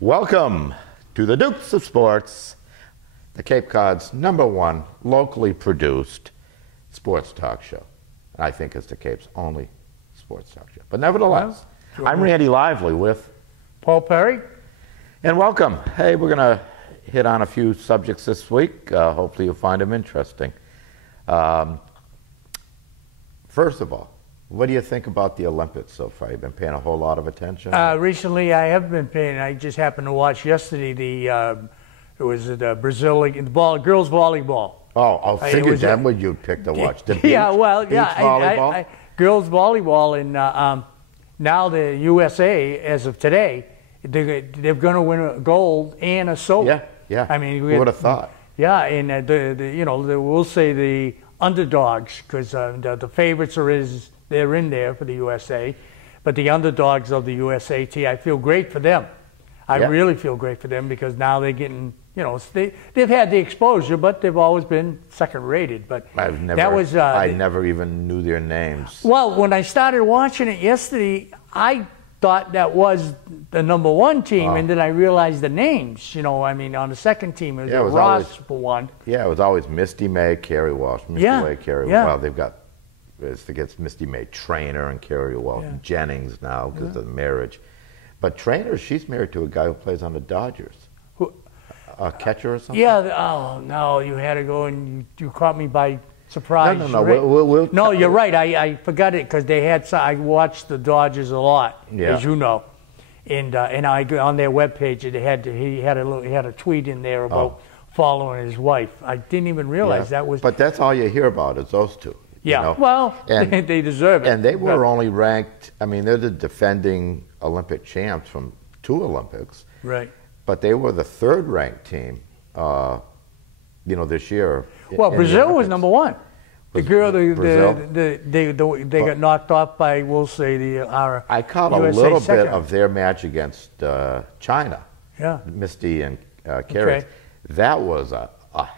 Welcome to the Dukes of Sports, the Cape Cod's #1 locally produced sports talk show. I think it's the Cape's only sports talk show. But nevertheless, I'm Randy Lively with Paul Perry. And welcome. Hey, we're going to hit on a few subjects this week. Hopefully you'll find them interesting. First of all, what do you think about the Olympics so far? You've been paying a whole lot of attention? Recently, I have been paying. I just happened to watch yesterday it was the Brazil girls volleyball. I figured that what you'd pick to watch. The beach volleyball? Girls volleyball, and now the USA, as of today, they're going to win a gold and a silver. Yeah. I mean, who would have thought? Yeah, and we'll say the underdogs, because the favorites they're in there for the USA, but the underdogs of the USAT, I feel great for them. I really feel great for them because now they're getting, they've had the exposure, but they've always been second rated. But I never even knew their names. Well, when I started watching it yesterday, I thought that was the #1 team, and then I realized the names. On the second team, it was Ross for one. Yeah, it was always Misty May, Carrie Walsh. Well, they've got, it gets Misty May Trainer and Carrie Walsh Jennings now because of the marriage. But Trainer, she's married to a guy who plays on the Dodgers. Who? A catcher or something? Yeah. Oh, no, you had to go and you caught me by surprise. No. Right? No, you're right. I forgot it because they had. I watched the Dodgers a lot, as you know, and I on their webpage he had a tweet in there about following his wife. I didn't even realize that was. But that's all you hear about is those two. Yeah. Well, they deserve it. And they were only ranked. I mean, they're the defending Olympic champs from 2 Olympics. Right. But they were the 3rd-ranked team, this year. Well, Brazil was #1. The girl, they got knocked off by, we'll say, our I caught USA a little second. bit of their match against China. Yeah. Misty and Carrie. Okay. That was a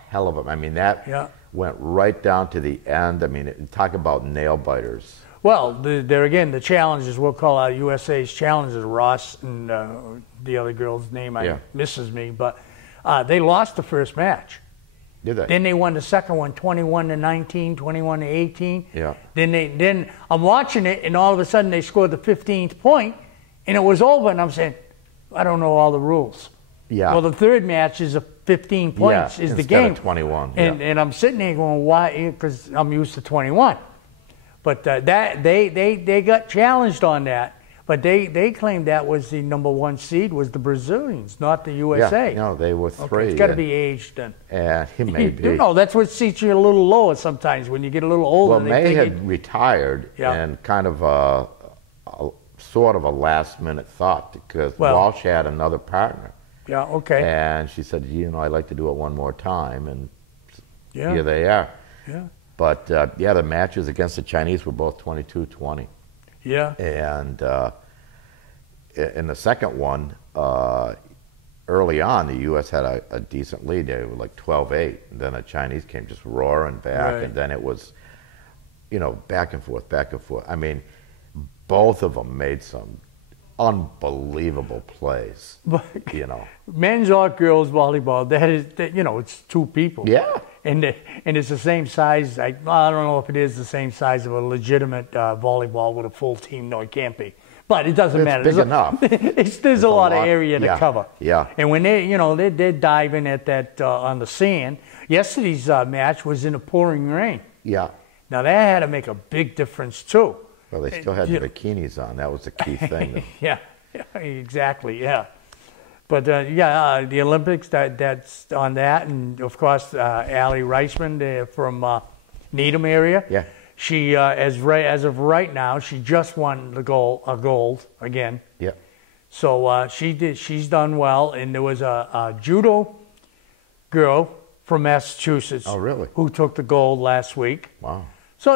hell of a. I mean, that went right down to the end. I mean, talk about nail biters. Well, there again, the challenges, we'll call out USA's challenges, Ross and the other girl's name misses me, but they lost the first match. Did they? Then they won the second one, 21-19, 21-18. Yeah. Then I'm watching it, and all of a sudden they scored the 15th point, and it was over, and I'm saying, I don't know all the rules. Yeah. Well, the third match is 15 points is the game. Instead of 21. And I'm sitting there going, why? Because I'm used to 21. But they got challenged on that. But they claimed that was the #1 seed was the Brazilians, not the USA. Yeah, no, they were 3. Okay, it's got to be aged then. Yeah, he may be. No, that's what seats you a little lower sometimes when you get a little older. Well, May had retired and kind of sort of a last-minute thought because Walsh had another partner. Yeah, okay. And she said, I'd like to do it one more time, and here they are. Yeah. But, the matches against the Chinese were both 22-20. Yeah. And in the second one, early on, the U.S. had a decent lead. They were like 12-8. And then the Chinese came just roaring back, and then it was, back and forth. I mean, both of them made some unbelievable plays. Men's or girls volleyball, it's 2 people. Yeah. And it's the same size. I don't know if it is the same size of a legitimate volleyball with a full team. No, it can't be. But it doesn't matter. It's big enough. There's a lot of area to cover. Yeah. And when they're diving at that on the sand. Yesterday's match was in a pouring rain. Yeah. Now that had to make a big difference too. Well, they still had the bikinis on. That was the key thing. Yeah, exactly. Yeah. But the Olympics, that's on that, and of course, Allie Reisman from Needham area. Yeah. She, as of right now, she just won a gold again. Yeah. So she's done well, and there was a judo girl from Massachusetts. Oh, really? Who took the gold last week. Wow. So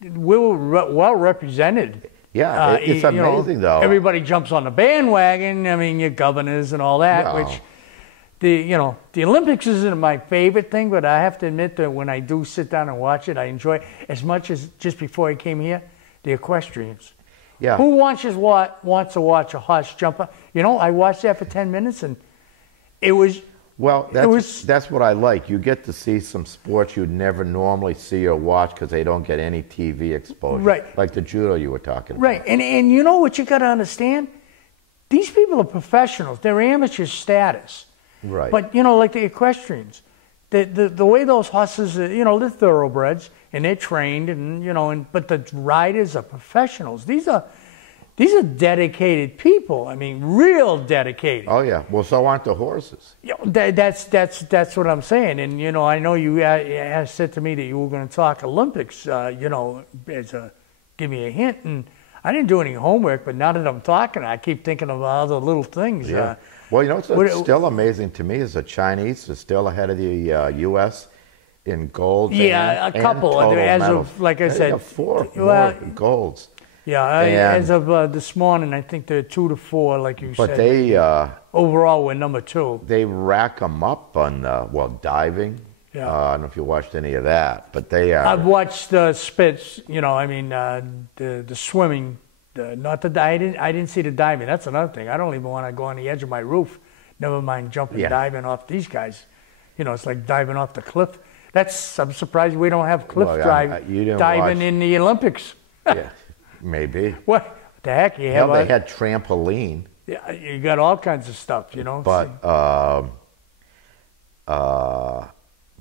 we were well represented. Yeah, it's amazing though. Everybody jumps on the bandwagon. I mean, your governors and all that. Which, the Olympics isn't my favorite thing, but I have to admit that when I do sit down and watch it, I enjoy it as much as just before I came here. The equestrians. Yeah. Who wants to watch a horse jump up? You know, I watched that for 10 minutes, and it was... Well, that's what I like. You get to see some sports you'd never normally see or watch because they don't get any TV exposure. Right. Like the judo you were talking about. Right. And you know what you got to understand? These people are professionals. They're amateur status. Right. But, you know, like the equestrians, the way those horses, you know, they're thoroughbreds and they're trained, and, you know, but the riders are professionals. These are dedicated people. I mean, real dedicated. Oh yeah. Well, so aren't the horses? You know, that's what I'm saying. And you know, I know you said to me that you were going to talk Olympics. You know, give me a hint. And I didn't do any homework, but now that I'm talking, I keep thinking of other little things. Yeah. Well, you know, what's still amazing to me is the Chinese are still ahead of the U.S. in gold. Yeah, a couple. As of, like I said, 4 more golds. Yeah, as of this morning, I think they're 2 to 4, like you said. But they overall we're number 2. They rack them up on diving. Yeah. I don't know if you watched any of that, but they are. I've watched the spits. You know, I mean the swimming. Not the I didn't see the diving. That's another thing. I don't even want to go on the edge of my roof. Never mind jumping, diving off these guys. You know, it's like diving off the cliff. I'm surprised we don't have cliff diving in the Olympics. Yeah. Maybe. What the heck? You have they had trampoline. Yeah, you got all kinds of stuff, you know.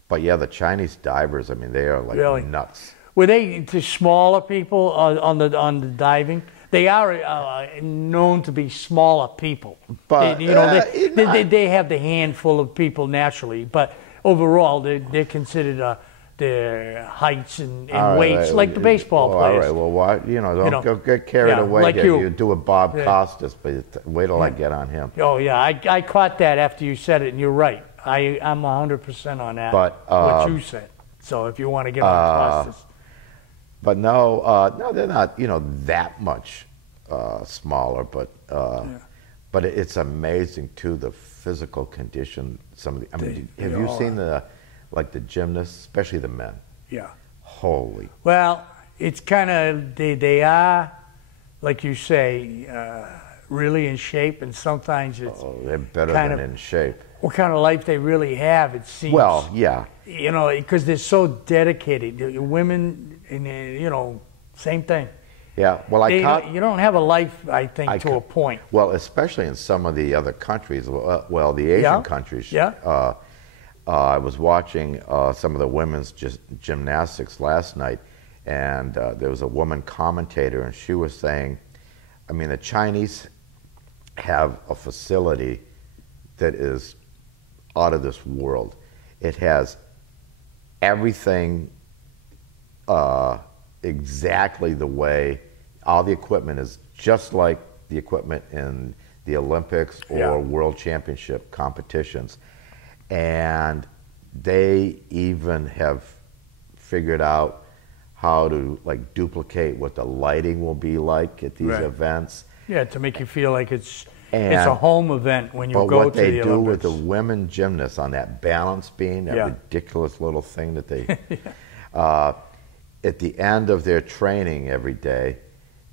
But yeah, the Chinese divers. I mean, they are like really nuts. Were they to smaller people on the diving? They are known to be smaller people. But they have the handful of people naturally, but overall they're considered. Their heights and weights, like the baseball players. All right, well, why, don't get carried away like here. You do a Bob Costas, but wait till I get on him. Oh, yeah, I caught that after you said it, and you're right. I'm 100% on that, but, what you said. So if you want to get on Costas. But no, they're not, that much smaller, but it's amazing, too, the physical condition. Have you seen the gymnasts, especially the men? Yeah. Holy. Well, it's kind of, they are, like you say, really in shape, and sometimes it's they're better than in shape. What kind of life they really have, it seems. Well, yeah. You know, because they're so dedicated. The women, and same thing. Yeah, well, you don't have a life, I think, to a point. Well, especially in some of the other countries, the Asian countries. Yeah. I was watching some of the women's gymnastics last night, and there was a woman commentator, and she was saying, I mean, the Chinese have a facility that is out of this world. It has everything exactly the way, all the equipment is just like the equipment in the Olympics or World Championship competitions. And they even have figured out how to duplicate what the lighting will be like at these events. Yeah, to make you feel like it's a home event when you go to the Olympics. But what they do with the women gymnasts on that balance beam, that ridiculous little thing that they, at the end of their training every day,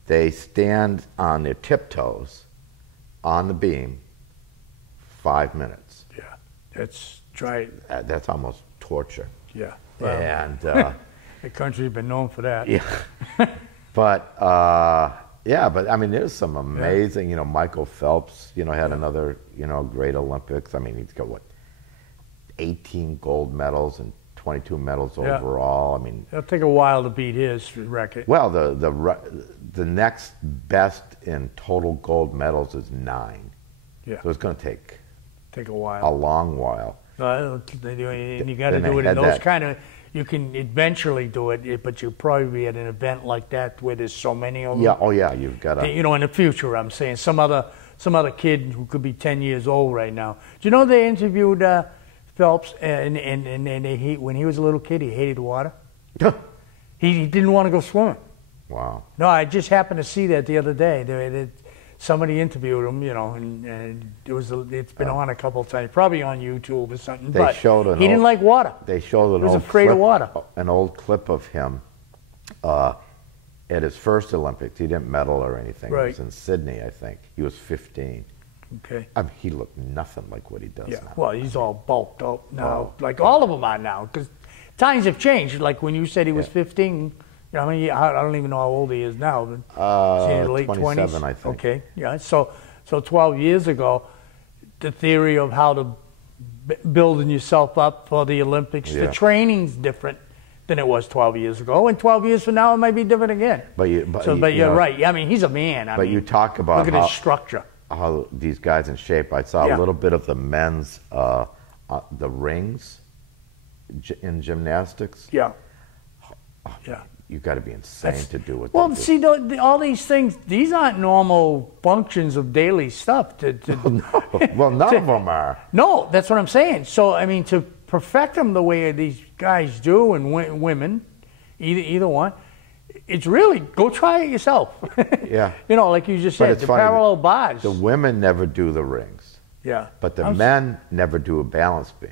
they stand on their tiptoes on the beam 5 minutes. Yeah, that's almost torture. Yeah. Well, and the country's been known for that. Yeah. But I mean, there's some amazing, Michael Phelps, had another, great Olympics. I mean, he's got 18 gold medals and 22 medals overall. I mean, it'll take a while to beat his record. Well, the next best in total gold medals is 9. Yeah. So it's going to take a while. A long while. And you got to do it in those kind of. You can eventually do it, but you'll probably be at an event like that where there's so many of them. Yeah. Oh, yeah. You've got to. In the future, I'm saying some other kid who could be 10 years old right now. Do you know they interviewed Phelps and when he was a little kid, he hated water. He didn't want to go swimming. Wow. No, I just happened to see that the other day. Somebody interviewed him, and it's been on a couple of times, probably on YouTube or something. He didn't like water. They showed he was afraid of water. An old clip of him, at his first Olympics, he didn't medal or anything. It Right. was in Sydney, I think. He was 15. Okay. I mean, he looked nothing like what he does Yeah. now. Well, he's all bulked up now, Wow. like all of them are now, because times have changed. Like when you said he was 15, you know, I mean, I don't even know how old he is now. But is he in his late 27, 20s? I think. Okay. Yeah. So 12 years ago, the theory of how to building yourself up for the Olympics, Yeah. the training's different than it was 12 years ago, and 12 years from now it might be different again. But you're know, right. I mean, he's a man. I But mean, you talk about look at his structure. how these guys in shape. I saw a Yeah. little bit of the men's, the rings in gymnastics. Yeah. Yeah. You got to be insane to do what Well, they do. see, all these things, these aren't normal functions of daily stuff. Well, none of them are. No, that's what I'm saying. So, I mean, to perfect them the way these guys do, and women, either one, it's really, go try it yourself. Yeah. You know, like you just But said, it's the funny, parallel bars. The women never do the rings, Yeah. but the men never do a balance beam.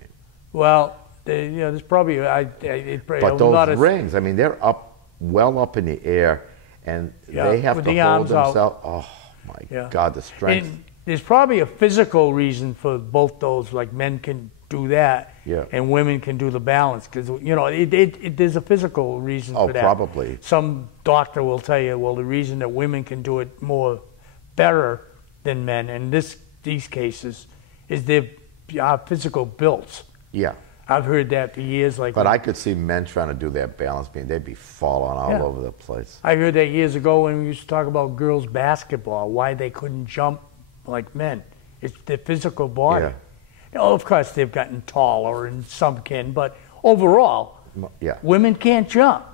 Well, you know, there's probably, it probably But a lot those of, rings, I mean, they're well up in the air, and Yeah, they have with to the hold arms out. themselves. Oh my Yeah. God, the strength. And there's probably a physical reason for both those. Like men can do that, Yeah. and women can do the balance, because you know there's a physical reason Oh, for that. probably. Some doctor will tell you, well, the reason that women can do it better than men in these cases is their physical builds. Yeah. I've heard that for years. Like, But I could see men trying to do that balance beam. They'd be falling all Yeah. over the place. I heard that years ago when we used to talk about girls basketball, why they couldn't jump like men. It's their physical body. Yeah. You know, of course, they've gotten taller and some can, but overall, Yeah. women can't jump.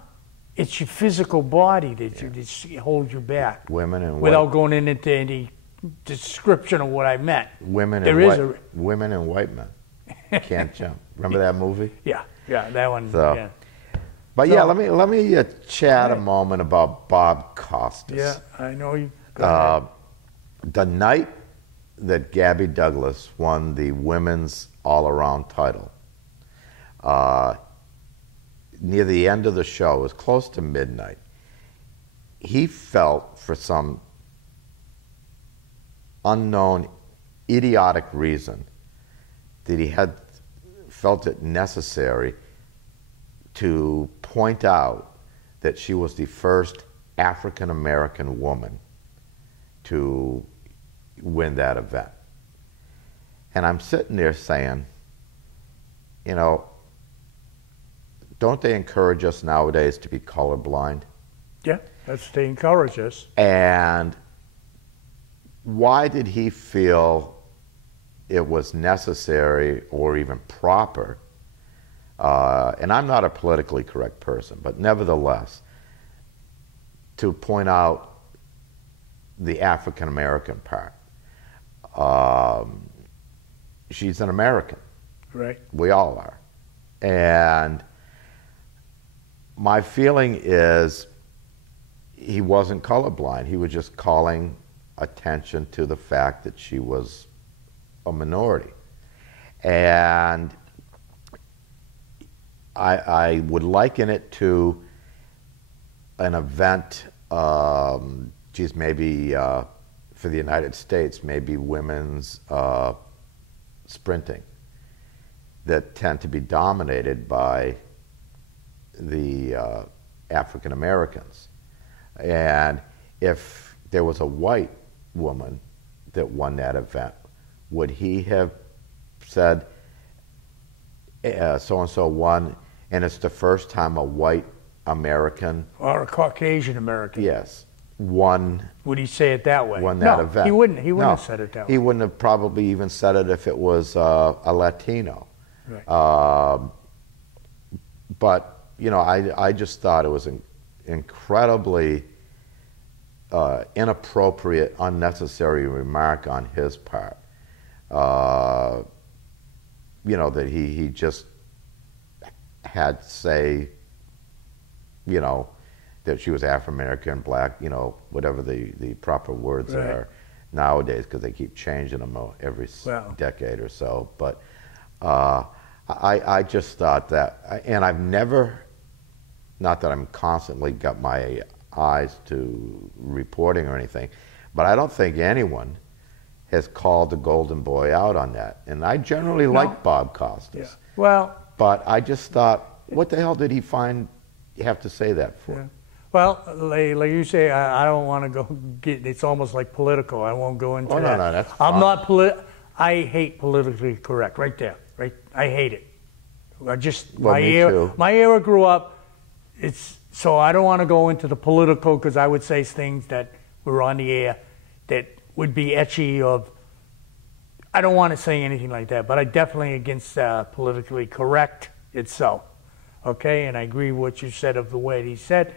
It's your physical body that holds you back. Women and without going into any description of what I meant. women there and is women and white men can't jump. Remember that movie? Yeah, that one. So, yeah. But So- yeah, let me chat a moment about Bob Costas. Yeah, I know you. Go ahead. The night that Gabby Douglas won the women's all-around title, near the end of the show, it was close to midnight, he felt, for some unknown, idiotic reason, that he had felt it necessary to point out that she was the first African-American woman to win that event. And I'm sitting there saying, you know, don't they encourage us nowadays to be colorblind? Yeah, that's to encourage us. And why did he feel it was necessary or even proper, and I'm not a politically correct person, but nevertheless, to point out the African American part? She's an American. Right. We all are. And my feeling is he wasn't colorblind. He was just calling attention to the fact that she was a minority. And I would liken it to an event, maybe for the United States, maybe women's sprinting, that tend to be dominated by the African Americans. And if there was a white woman that won that event, would he have said, so-and-so won, and it's the first time a white American, Or a Caucasian American. yes, won Would he say it that way? that No, event? he wouldn't. He wouldn't No, have said it that he way. wouldn't have probably even said it if it was a Latino. Right. But, you know, I just thought it was an incredibly inappropriate, unnecessary remark on his part. You know, that he just had to say, you know, that she was Afro-American, black, you know, whatever the proper words Right. are nowadays, because they keep changing them every decade or so. But I just thought that, and I've never, not that I'm constantly got my eyes to reporting or anything, but I don't think anyone has called the Golden Boy out on that. And I generally like Bob Costas. Yeah. Well, but I just thought, what the hell did he have to say that for? Yeah. Well, like you say, I don't want to go get. It's almost like political. I won't go into that. No, that's I'm fine. not I hate politically correct. Right there, right. I hate it. I just Well, me too. my era grew up. So I don't want to go into the political because I would say things that were on the air that would be etchy of. I don't want to say anything like that, but I definitely against politically correct itself. Okay, and I agree with what you said of the way he said.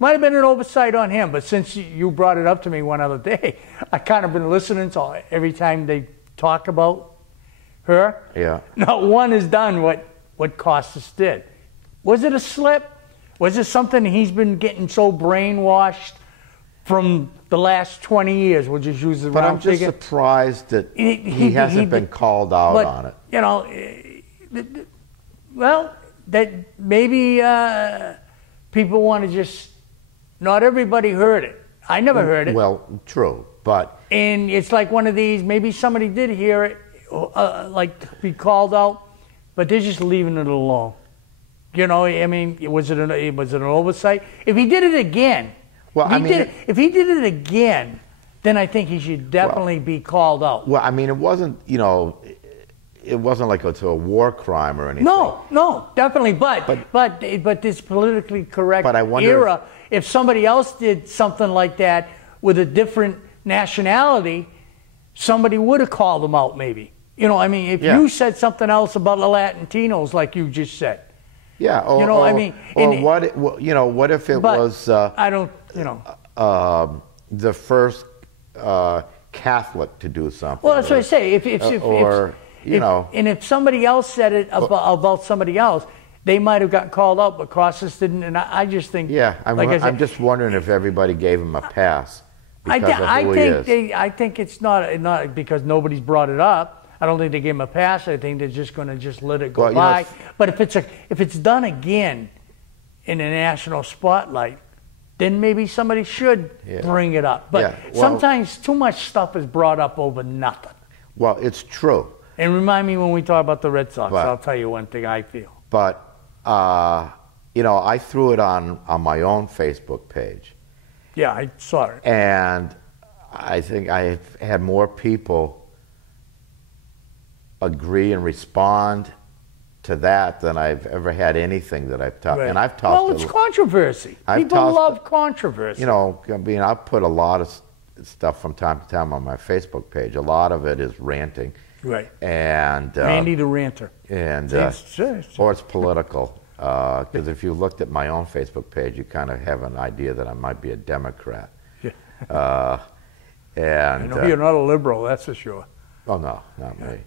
Might have been an oversight on him, but since you brought it up to me one other day, I kind of been listening to every time they talk about her. Yeah. Not one has done what Costas did. Was it a slip? Was it something he's been getting so brainwashed from the last 20 years? We'll just use the But round I'm just figure. surprised that he hasn't been called out on it. You know, well, that maybe people want to just. Not everybody heard it. I never heard it. Well, true, but And it's like one of these. Maybe somebody did hear it, like to be called out, but they're just leaving it alone. You know, I mean, was it an oversight? If he did it again, if he did it again, then I think he should definitely be called out. Well, I mean, it wasn't, it wasn't like it's a war crime or anything. No, definitely. But this politically correct But I wonder era, if somebody else did something like that with a different nationality, somebody would have called them out maybe. You know, I mean, if you said something else about the Latinos like you just said. Yeah, what if it was I don't, the first Catholic to do something? Well, that's what I say. And if somebody else said it about somebody else, they might have gotten called out, but Costas didn't. And I just think, I'm just wondering if everybody gave him a pass because of who he is. I think it's not because nobody's brought it up. I don't think they gave him a pass. I think they're just going to just let it go by. But if it's done again in a national spotlight, then maybe somebody should bring it up. But sometimes too much stuff is brought up over nothing. Well, it's true. And remind me when we talk about the Red Sox. I'll tell you one thing I feel. But I threw it on my own Facebook page. Yeah, I saw it. And I think I had more people agree and respond to that than I've ever had anything that I've talked. Right. And I've talked. Well, it's controversy. People love controversy. I mean, I put a lot of stuff from time to time on my Facebook page. A lot of it is ranting. Right. And Randy the Ranter. And or it's political. Because if you looked at my own Facebook page, you kind of have an idea that I might be a Democrat. Yeah. And I know you're not a liberal, that's for sure. Oh no, not me.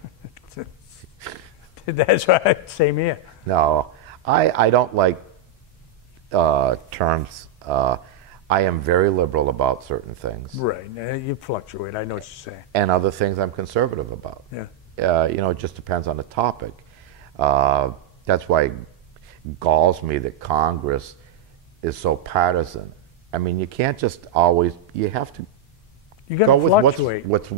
That's right. Same here. No, I don't like terms. I am very liberal about certain things. Right. You fluctuate. I know what you're saying. And other things I'm conservative about. Yeah. It just depends on the topic. That's why it galls me that Congress is so partisan. I mean, you can't just always. You have to. You got to fluctuate. What's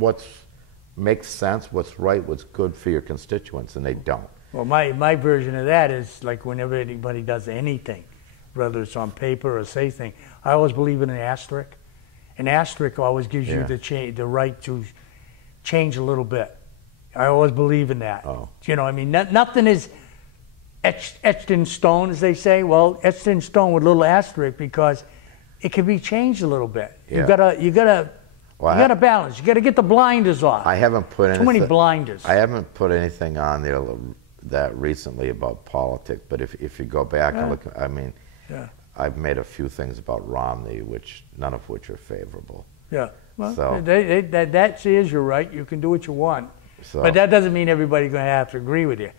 makes sense, what's right, what's good for your constituents, and they don't. Well, my version of that is like whenever anybody does anything, whether it's on paper or say thing, I always believe in an asterisk. An asterisk always gives you the right to change a little bit. I always believe in that. Oh. I mean, nothing is etched in stone, as they say. Well, etched in stone with a little asterisk because it can be changed a little bit. Yeah. You gotta balance. You gotta get the blinders off. I haven't put too many blinders. I haven't put anything on there that recently about politics. But if you go back and look, I mean, I've made a few things about Romney, none of which are favorable. Yeah. Well, so, that says you're right. You can do what you want, but that doesn't mean everybody's going to have to agree with you.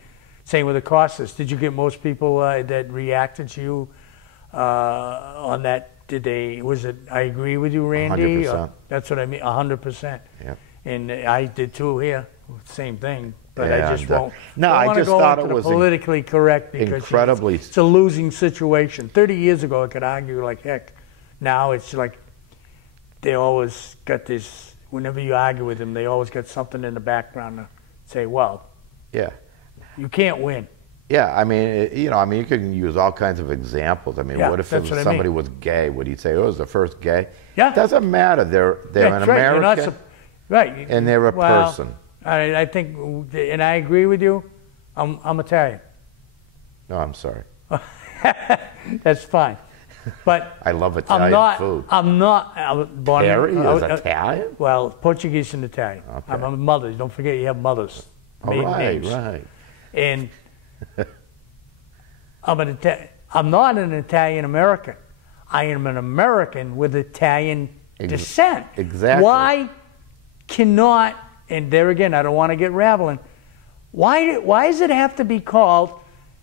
Same with the Costas. Did you get most people that reacted to you on that? Was it, I agree with you, Randy? 100%. That's what I mean, 100%. Yeah. And I did too here, same thing. But I just won't. No, I just thought it was politically correct because incredibly. it's a losing situation. 30 years ago, I could argue like heck Now it's like they always got this, whenever you argue with them, they always got something in the background to say, well, Yeah. you can't win. Yeah, I mean, you can use all kinds of examples. I mean, Yeah, what if that's what I somebody mean. was gay? Would he say, "Oh, it was the first gay"? Yeah. It doesn't matter. They're That's an right. You're not American, right. and they're a Well, person. I think, and I agree with you. I'm Italian. No, I'm sorry. That's fine. But I love Italian food. I'm not born Harry is Italian? Well, Portuguese and Italian. Okay. I'm a mother. Don't forget you have mothers. All Maiden right, names. right. And I'm not an Italian American. I am an American with Italian descent. Exactly. Why cannot, and there again, I don't want to get raveling, why does it have to be called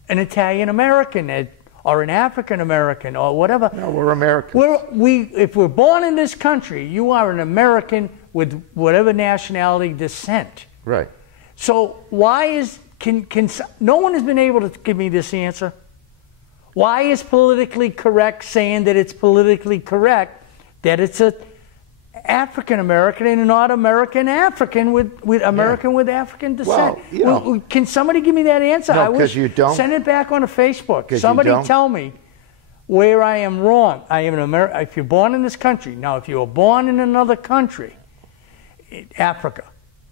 an Italian American or an African American or whatever? No, we're Americans. If we're born in this country, you are an American with whatever nationality descent. Right. So why no one has been able to give me this answer. Why is politically correct saying that it's politically correct that it's a African American and not American African with American with African descent? Well, can somebody give me that answer? No, because you don't. Send it back on Facebook. Somebody tell me where I am wrong. I am an American. If you're born in this country, now if you were born in another country, Africa,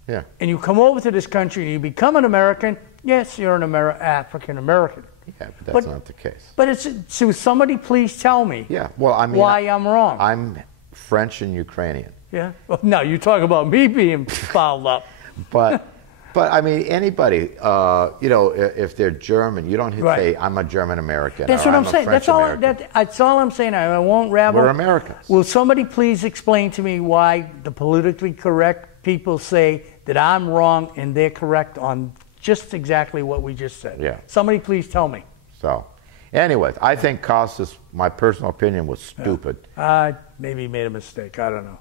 yeah, and you come over to this country and you become an American, yes, you're an African American. Yeah, but that's not the case. But so somebody please tell me. Yeah, well, I mean, why I'm wrong. I'm French and Ukrainian. Yeah. Well, no, you talk about me being fouled up. But I mean, anybody, if they're German, you don't say I'm a German American. That's what I'm saying. That's all I'm saying. I won't ravel. We're Americans. Will somebody please explain to me why the politically correct people say that I'm wrong and they're correct on just exactly what we just said? Yeah. Somebody please tell me. So, anyways, I think Costas, my personal opinion, was stupid. Maybe he made a mistake. I don't know.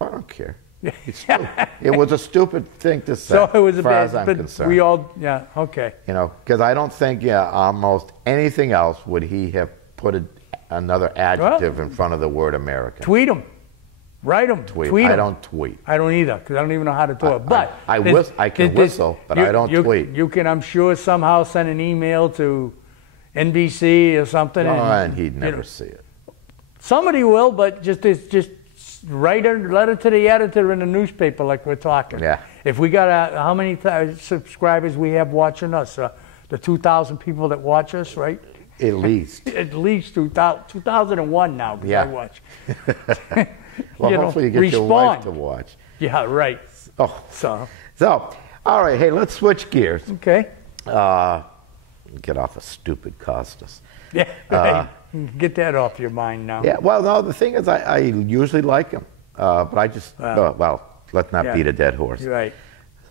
I don't care. It was a stupid thing to say, so it was as far as I'm concerned. We all, okay. Because I don't think, almost anything else would he have put another adjective in front of the word American. Tweet him. Write him. Tweet him. I don't tweet. I don't either, because I don't even know how to do it. But I can whistle, but I don't tweet. You can, I'm sure, somehow send an email to NBC or something. No, and he'd never see it. Somebody will, but just write a letter to the editor in the newspaper like we're talking. Yeah. If we got how many subscribers we have watching us? The 2,000 people that watch us, right? At least. At least 2001 now, because I watch. Well, hopefully you get your wife to watch. Yeah, right. Oh. So, all right, hey, let's switch gears. Okay. Get off of stupid Costas. Yeah, right. Get that off your mind now. Yeah, well, no, the thing is I usually like him, but I just, let's not beat a dead horse. You're right.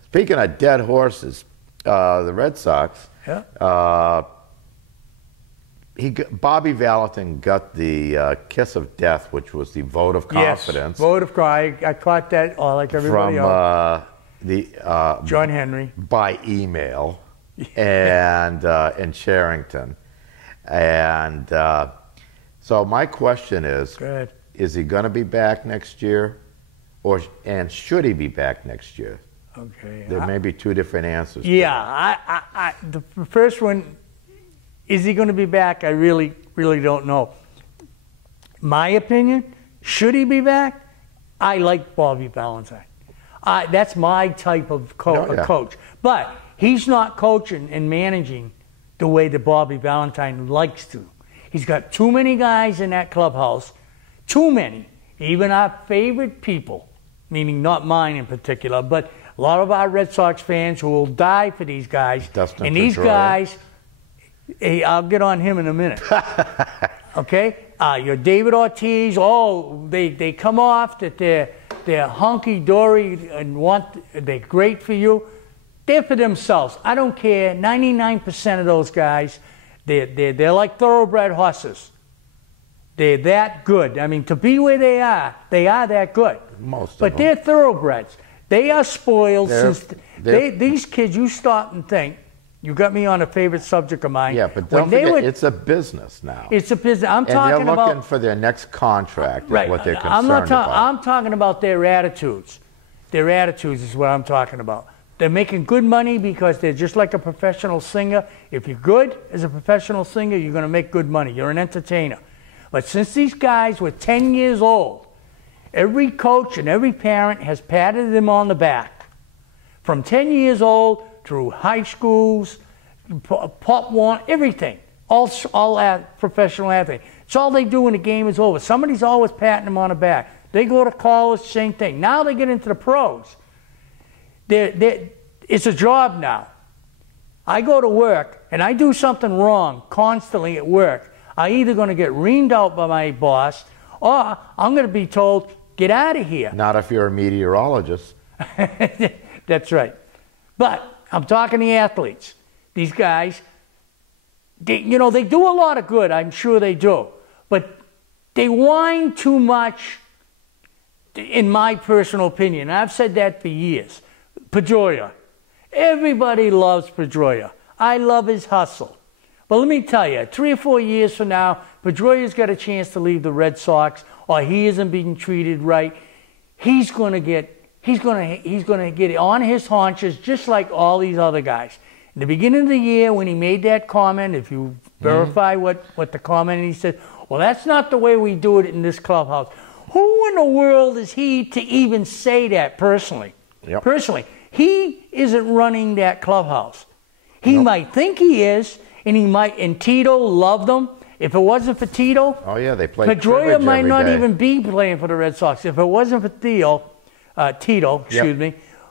Speaking of dead horses, the Red Sox, Bobby Valentin got the kiss of death, which was the vote of confidence. Yes, vote of I caught that, like everybody else. From John Henry. By email and in Sherrington. And so my question is, is he going to be back next year? And should he be back next year? Okay. There may be two different answers. Yeah, the first one, is he going to be back? I really, really don't know. My opinion, should he be back? I like Bobby Valentine. That's my type of coach. But he's not coaching and managing the way that Bobby Valentine likes to. He's got too many guys in that clubhouse, too many, even our favorite people, meaning not mine in particular, but a lot of our Red Sox fans who will die for these guys. Dustin and these Pedroia. Guys, hey, I'll get on him in a minute. Okay? Your David Ortiz, they come off that they're hunky-dory and they're great for you. They're for themselves. I don't care. 99% of those guys, they're like thoroughbred horses. They're that good. I mean, to be where they are that good. Most of But them. they're thoroughbreds. They are spoiled. These kids, you stop and think, You got me on a favorite subject of mine. Yeah, but don't forget, it's a business now. It's a business. I'm and talking they're looking about for their next contract. Right. Is what they're concerned about. I'm talking about their attitudes. Their attitudes is what I'm talking about. They're making good money because they're just like a professional singer. If you're good as a professional singer, you're going to make good money. You're an entertainer. But since these guys were 10 years old, every coach and every parent has patted them on the back. From 10 years old through high schools, Pop Warner, everything. All professional athletes. It's all they do when the game is over. Somebody's always patting them on the back. They go to college, same thing. Now they get into the pros. It's a job now. I go to work and I do something wrong constantly at work. I'm either going to get reamed out by my boss or I'm going to be told, get out of here. Not if you're a meteorologist. That's right. But I'm talking the athletes. These guys, they do a lot of good. I'm sure they do. But they whine too much, in my personal opinion. I've said that for years. Pedroia. Everybody loves Pedroia. I love his hustle. But let me tell you, 3 or 4 years from now, Pedroia's got a chance to leave the Red Sox, or he isn't being treated right. He's going to get on his haunches just like all these other guys. In the beginning of the year, when he made that comment, if you verify what the comment, he said, well, that's not the way we do it in this clubhouse. Who in the world is he to even say that personally? Yep. Personally, he isn't running that clubhouse. He might think he is, and Tito loved him. If it wasn't for Tito, oh yeah, they played Pedroia might every not day. even be playing for the Red Sox. If it wasn't for Tito,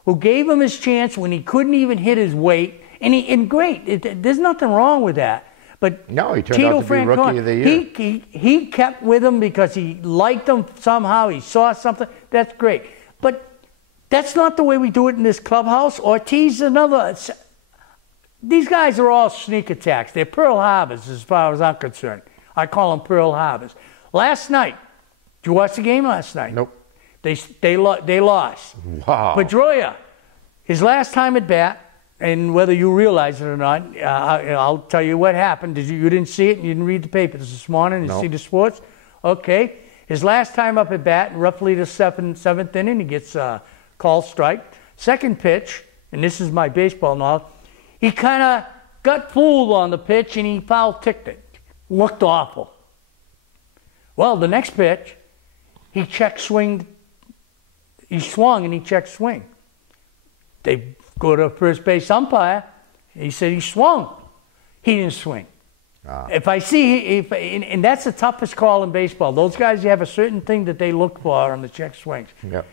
who gave him his chance when he couldn't even hit his weight, there's nothing wrong with that. But no, he turned Tito out to be Rookie of the Year. He kept with him because he liked him somehow. He saw something. That's great. But that's not the way we do it in this clubhouse. Ortiz, another. These guys are all sneak attacks. They're Pearl Harbors as far as I'm concerned. I call them Pearl Harbors. Last night, did you watch the game last night? Nope. They lost. Wow. Pedroia, his last time at bat, and whether you realize it or not, I'll tell you what happened. You didn't see it, and you didn't read the papers this morning, and see the sports? Okay. His last time up at bat, roughly the seventh inning, he gets a called strike. Second pitch, and this is my baseball knowledge, he kind of got fooled on the pitch, and he foul-ticked it. Looked awful. Well, the next pitch, he check swinged. He swung, and he checked swing. They go to first base umpire. He said he swung. He didn't swing. If I see, and that's the toughest call in baseball. Those guys, you have a certain thing that they look for on the check swings. Yep.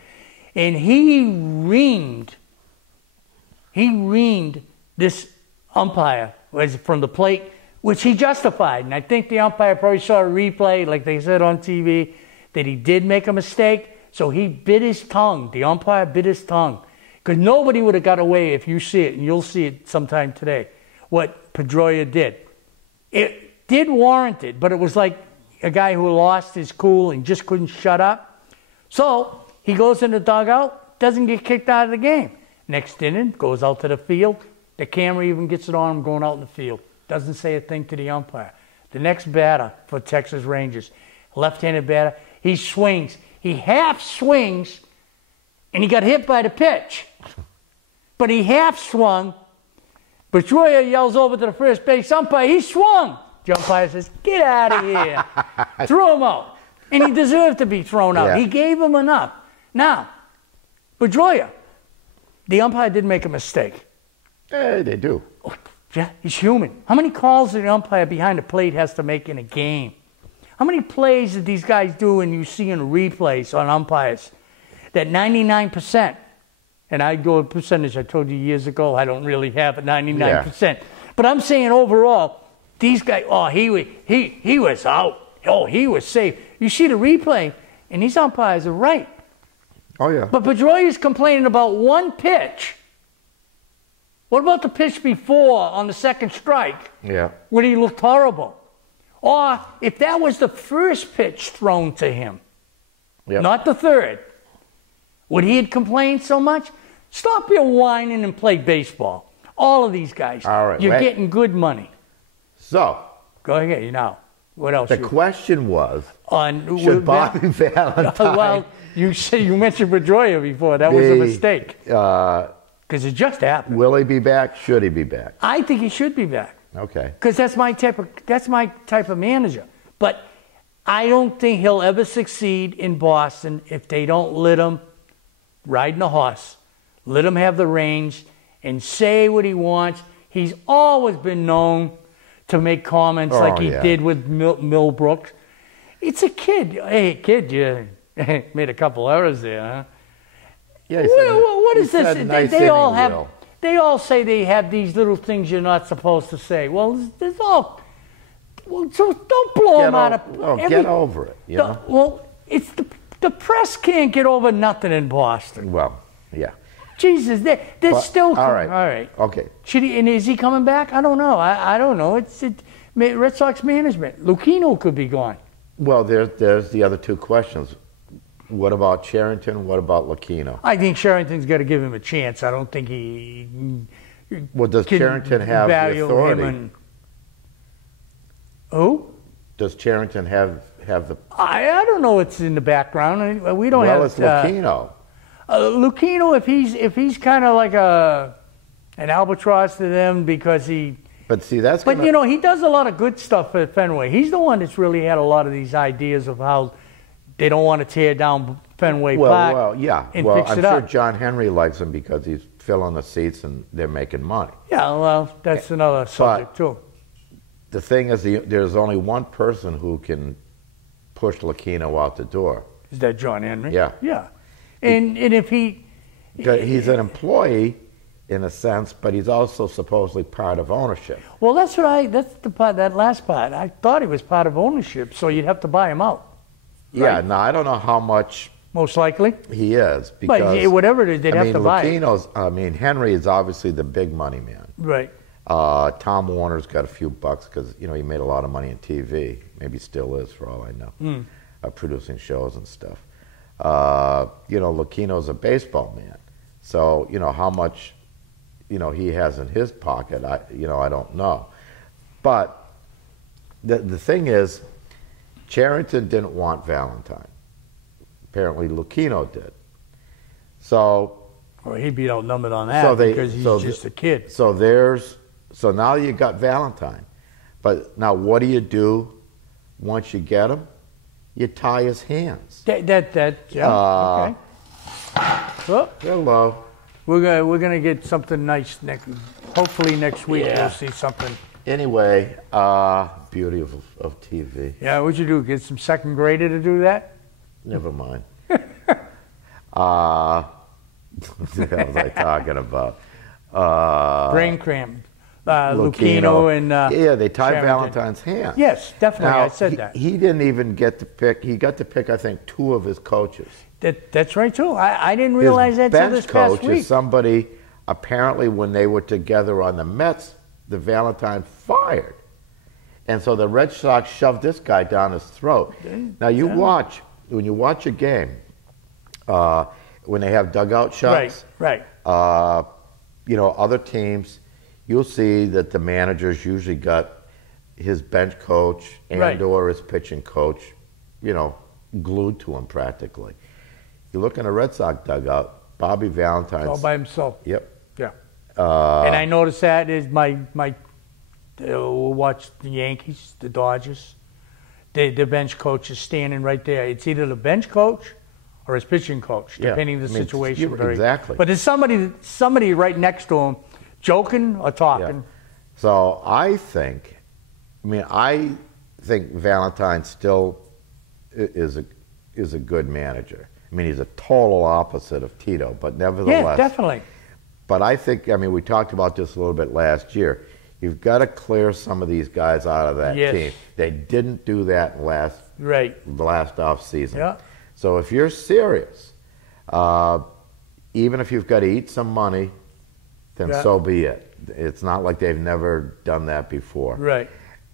And he reamed this umpire from the plate, which he justified. And I think the umpire probably saw a replay, like they said on TV, that he did make a mistake. So he bit his tongue. The umpire bit his tongue. Because nobody would have got away if you see it, and you'll see it sometime today, what Pedroia did. It did warrant it, but it was like a guy who lost his cool and just couldn't shut up. So he goes in the dugout, doesn't get kicked out of the game. Next inning, goes out to the field. The camera even gets it on him going out in the field. Doesn't say a thing to the umpire. The next batter for Texas Rangers, left-handed batter, he swings. He half swings, and he got hit by the pitch. But he half swung. Pedroia yells over to the first base umpire, he swung. The umpire says, get out of here. Throw him out. And he deserved to be thrown out. Yeah. He gave him enough. Now, Pedroia, the umpire did make a mistake. Hey, they do. Yeah, he's human. How many calls did the umpire behind the plate has to make in a game? How many plays did these guys do and you see in replays on umpires? That 99%, and I go a percentage, I told you years ago, I don't really have a 99%. Yeah. But I'm saying overall, these guys, he was out. Oh, he was safe. You see the replay, and these umpires are right. Oh, yeah. But Pedroia's complaining about one pitch. What about the pitch before on the second strike? Yeah. When he looked horrible? Or if that was the first pitch thrown to him, not the third, would he have complained so much? Stop your whining and play baseball. All of these guys. All right, You're wait. getting good money. So, Go ahead, now. What else? the question was, should Bobby Valentine... Well, you mentioned Pedroia before. That was a mistake. Because it just happened. Will he be back? Should he be back? I think he should be back. Okay. Because that's my type of manager. But I don't think he'll ever succeed in Boston if they don't let him ride in a horse, let him have the reins, and say what he wants. He's always been known to make comments like he did with Millbrook. It's a kid. Hey, kid, you made a couple errors there, huh? Yeah. What is this? Nice They all inning, have. Will. They all say they have these little things you're not supposed to say. Well, there's all. Well, so don't blow them out of. Get over it. You know? Well, it's the press can't get over nothing in Boston. Well, yeah. Jesus, they're still. All right. All right. Okay. Should he? And is he coming back? I don't know. I don't know. It's Red Sox management. Lucchino could be gone. Well, there's the other two questions. What about Cherington? What about Lucchino? I think Sherrington's got to give him a chance. I don't think he. Well, does can Cherington have the value authority? him and, who? Does Cherington have the? I don't know what's in the background. We don't have. Well, it's Lucchino. Lucchino, if he's kind of like an albatross to them because he. But see, that's. But you know, he does a lot of good stuff at Fenway. He's the one that's really had a lot of these ideas of how they don't want to tear down Fenway Park. Well, yeah. And well, fix I'm it sure up. John Henry likes him because he's filling the seats and they're making money. Yeah, well, that's another subject too. The thing is, there's only one person who can push Lucchino out the door. Is that John Henry? Yeah. Yeah. And if he. He's an employee in a sense, but he's also supposedly part of ownership. Well, that's the part, that last part. I thought he was part of ownership, so you'd have to buy him out. Yeah, Right. now I don't know how much Most likely. he is because But whatever it is, they'd have to buy it. Lucchino's, Henry is obviously the big money man. Right. Tom Warner's got a few bucks because he made a lot of money in TV. Maybe still is, for all I know, producing shows and stuff. Lucchino's a baseball man, so how much he has in his pocket. I don't know, but the thing is, Cherington didn't want Valentine. Apparently, Lucchino did. So. Well, he'd be outnumbered on that because he's just a kid. So now you got Valentine. But now what do you do once you get him? You tie his hands. Yeah, okay. Well, Hello. we're gonna get something nice hopefully next week. Yeah. We'll see something. Anyway, beauty of TV. Yeah, what'd you do? Get some second grader to do that? Never mind. What the hell was I talking about? Brain cramp. Lucchino and yeah, they tied Cherington. Valentine's hands. Yes, definitely. Now, I said that. He didn't even get to pick. He got to pick, I think, 2 of his coaches. That's right too. I didn't realize that till this His bench past coach week. is somebody. Apparently, when they were together on the Mets, the Valentine fired, and so the Red Sox shoved this guy down his throat. Now when you watch a game, when they have dugout shots, Right. Other teams, you'll see that the manager's usually got his bench coach or his pitching coach, glued to him practically. You look in a Red Sox dugout, Bobby Valentine's All by himself. Yep. Yeah. And I noticed that is my we'll watch the Yankees, the Dodgers. The bench coach is standing right there. It's either the bench coach or his pitching coach, depending on the situation. Exactly. But there's somebody right next to him, joking or talking. Yeah. So I think Valentine still is a good manager. He's a total opposite of Tito, but nevertheless. Yeah, definitely. But I think, we talked about this a little bit last year. You've got to clear some of these guys out of that team. They didn't do that last off season. Yeah. So if you're serious, even if you've got to eat some money, then so be it. It's not like they've never done that before. Right.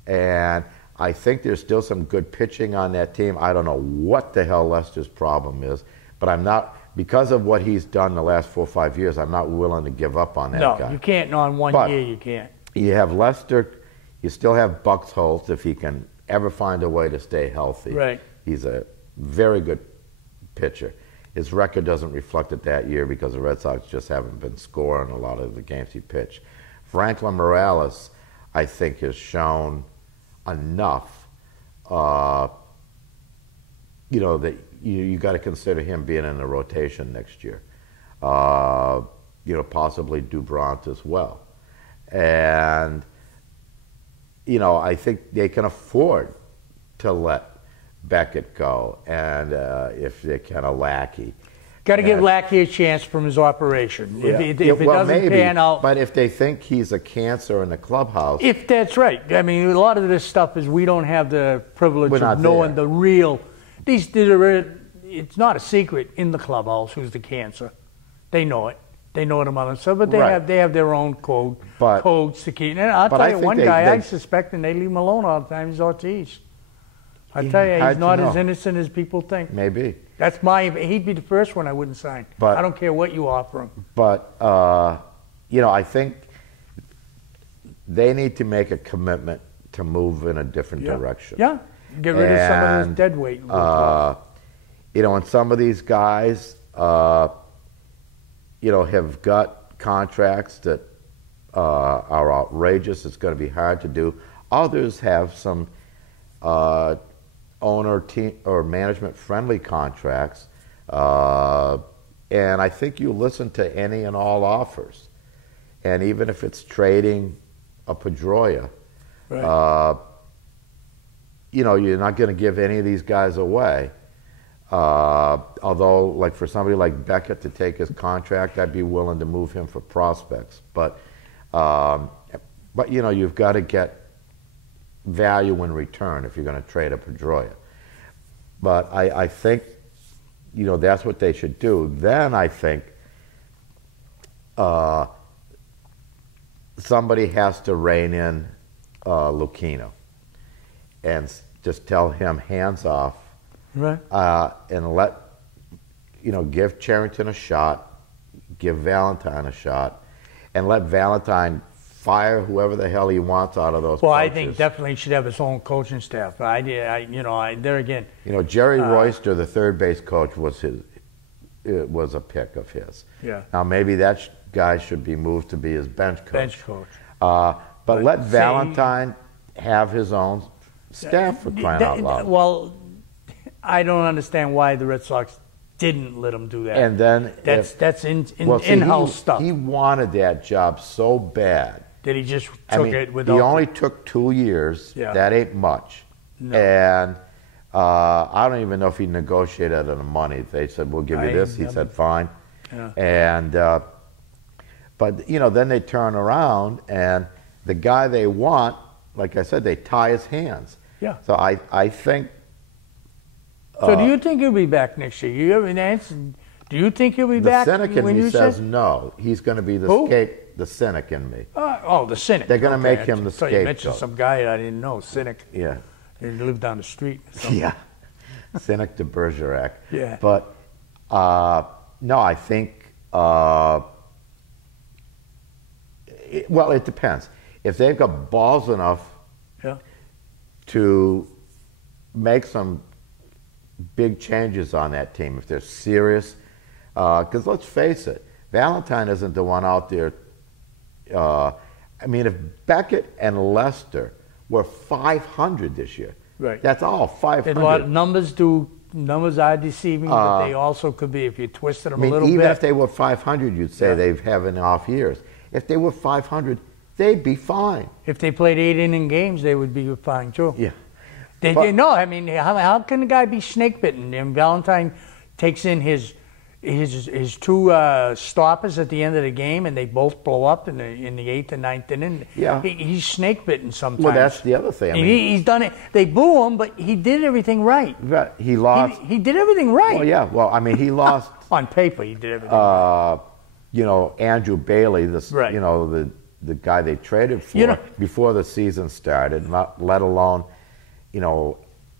And I think there's still some good pitching on that team. I don't know what the hell Lester's problem is, but I'm not because of what he's done the last 4 or 5 years, I'm not willing to give up on that guy. No, you can't. On one But year, you can't. You have Lester. You still have Bucks Holt if he can ever find a way to stay healthy. Right. He's a very good pitcher. His record doesn't reflect it that year because the Red Sox just haven't been scoring a lot of the games he pitched. Franklin Morales, I think, has shown enough, that you got to consider him being in the rotation next year. Possibly Dubront as well. And, I think they can afford to let Beckett go, and if they're kind of Lackey. Got to give Lackey a chance from his operation. Yeah. If it doesn't pan out. But if they think he's a cancer in the clubhouse. If that's right. I mean, a lot of this stuff is we don't have the privilege of knowing the real. It's not a secret in the clubhouse who's the cancer. They know it. They know it among themselves, but they have their own codes to keep. And I'll tell you, one guy I suspect, and they leave him alone all the time, is Ortiz. I tell you, he's not as innocent as people think. Maybe. He'd be the first one I wouldn't sign. But I don't care what you offer him. But, I think they need to make a commitment to move in a different direction. Yeah. Get rid of some of this dead weight. And some of these guys, have got contracts that are outrageous. It's going to be hard to do. Others have some owner team or management friendly contracts, and I think you listen to any and all offers, and even if it's trading a Pedroia, you're not going to give any of these guys away. Although, like for somebody like Beckett to take his contract, I'd be willing to move him for prospects. But you've got to get value in return if you're going to trade a Pedroia. But I think, that's what they should do. Then I think somebody has to rein in Lucchino and just tell him hands off. Right. And give Cherington a shot, give Valentine a shot, and let Valentine fire whoever the hell he wants out of those. Well, coaches. I think definitely he should have his own coaching staff. There again. Jerry Royster, the third base coach, was a pick of his. Yeah. Now maybe that guy should be moved to be his bench coach. Bench coach. But let Valentine have his own staff for crying out loud. Well, I don't understand why the Red Sox didn't let him do that. And then that's in-house stuff. He wanted that job so bad that he just took it without. He only took 2 years. Yeah. That ain't much. No. And I don't even know if he negotiated on the money. They said, "We'll give you this." He said, "Fine." Yeah. And but then they turn around and the guy they want, like I said, they tie his hands. Yeah. So I think. So do you think he'll be back next year? You have an answer? Do you think he'll be back? The cynic in me says no. He's going to be the cynic in me. The cynic. They're going to make him the scapegoat. You mentioned some guy I didn't know, cynic. Yeah. He lived down the street. Yeah. Cynic de Bergerac. Yeah. But no, I think. It depends. If they've got balls enough to make some big changes on that team, if they're serious, because let's face it, Valentine isn't the one out there. If Beckett and Lester were 500 this year, right? That's all 500. A lot of numbers are deceiving, but they also could be if you twisted them a little bit. Even if they were 500, you'd say they've having off years. If they were 500, they'd be fine. If they played 8-inning games, they would be fine too. Yeah. How can the guy be snake bitten? And Valentine takes in his two stoppers at the end of the game, and they both blow up in the 8th and 9th inning. Yeah, he's snake bitten sometimes. Well, that's the other thing. He's done it. They boo him, but he did everything right. He lost. He did everything right. Well, yeah. Well, he lost on paper. He did everything right. Andrew Bailey, the guy they traded for before the season started, let alone.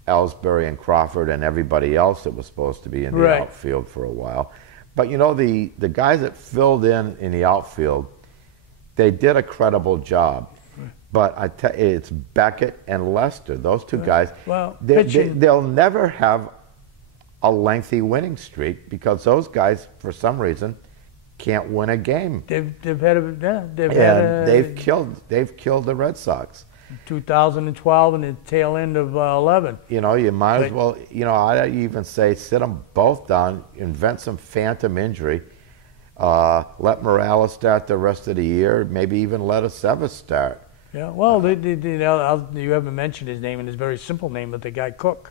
Ellsbury and Crawford and everybody else that was supposed to be in the outfield for a while. But you know, the guys that filled in the outfield, they did a credible job. But it's Beckett and Lester. Those two guys, well, they'll never have a lengthy winning streak because those guys, for some reason, can't win a game. They've killed the Red Sox. 2012 and the tail end of 11. You know, you might as well. You know, I'd even say sit them both down, invent some phantom injury, let Morales start the rest of the year, maybe even let Aceves start. Yeah, well, you haven't mentioned his name, and his very simple name, but the guy Cook.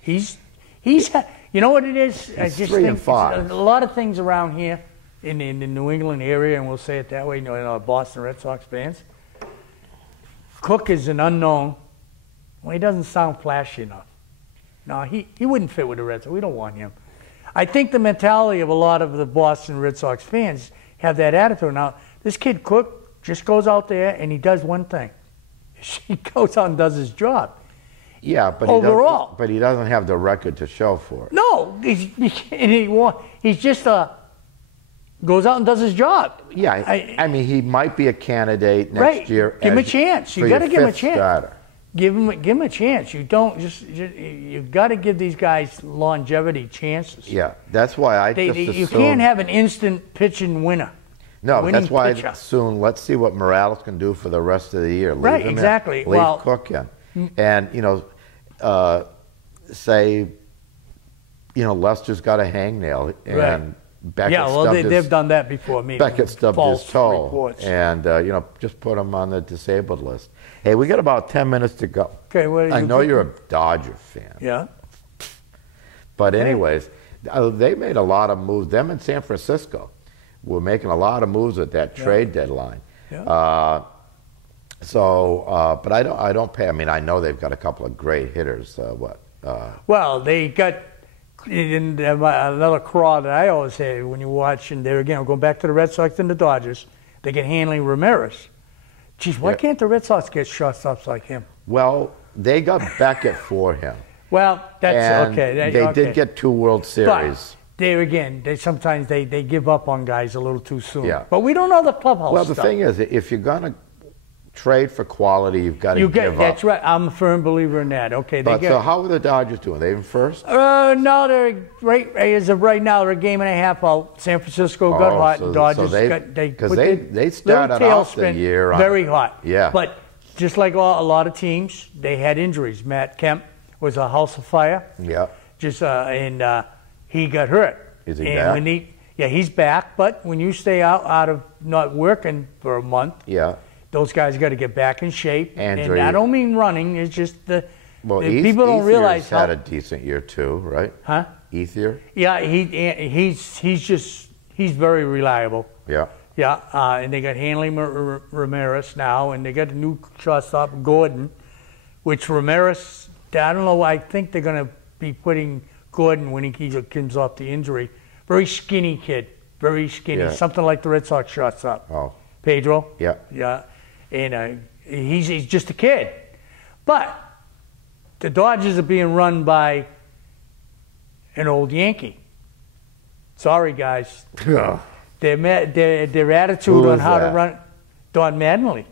He's you know what it is? I just think a lot of things around here in the New England area, and we'll say it that way, you know, Boston Red Sox fans. Cook is an unknown. Well, he doesn't sound flashy enough. No, he wouldn't fit with the Red Sox. We don't want him. I think the mentality of a lot of the Boston Red Sox fans have that attitude. Now, this kid Cook just goes out there and he does one thing. He goes out and does his job. Yeah, but overall, he doesn't have the record to show for it. No, he's just goes out and does his job. Yeah, I mean, he might be a candidate next year. Give him a chance. You got to give him a chance. Starter. Give him a chance. You don't you've got to give these guys longevity chances. Yeah, that's why I just assume. You can't have an instant pitching winner. No, that's why I assume let's see what Morales can do for the rest of the year. Right, exactly. Leave Cook in. And, you know, say, you know, Lester's got a hangnail and Beckett they've done that before me. Beckett stubbed his toe. And, you know, just put him on the disabled list. Hey, we got about 10 minutes to go. Okay, I know you're a Dodger fan. Yeah. But anyways, they made a lot of moves. Them in San Francisco were making a lot of moves at that trade deadline. Yeah. But I don't pay. I mean, I know they've got a couple of great hitters. Well, they got in another craw that I always say when you watch, and there again, going back to the Red Sox and the Dodgers, they get Hanley Ramirez. Geez, why can't the Red Sox get shortstops like him? Well, they got Beckett for him. Well, that's okay. They did get 2 World Series. But there again, sometimes they give up on guys a little too soon. Yeah. But we don't know the clubhouse Well, the thing is, if you're going to trade for quality, you've got to give up. That's right. I'm a firm believer in that. Okay. So how are the Dodgers doing? They in first? No, they're right as of right now. They're a game and a half out. San Francisco got hot, and Dodgers they started off the year very hot. Yeah. But just like a lot of teams, they had injuries. Matt Kemp was a house of fire. Yeah. And he got hurt. Is he back? He's back. But when you stay out of not working for a month, those guys got to get back in shape. And I don't mean running. It's just people don't realize how. Had a decent year too, right? Huh? Ethier? Yeah, he's very reliable. Yeah. Yeah, and they got Hanley Ramirez now, and they got a new shortstop, Gordon, which Ramirez, I don't know, I think they're going to be putting Gordon when he comes off the injury. Very skinny kid, very skinny, something like the Red Sox shortstop. Oh. Pedro? Yeah. Yeah, and he's just a kid. But the Dodgers are being run by an old Yankee. Sorry, guys. Their attitude on how to run. Don Mattingly.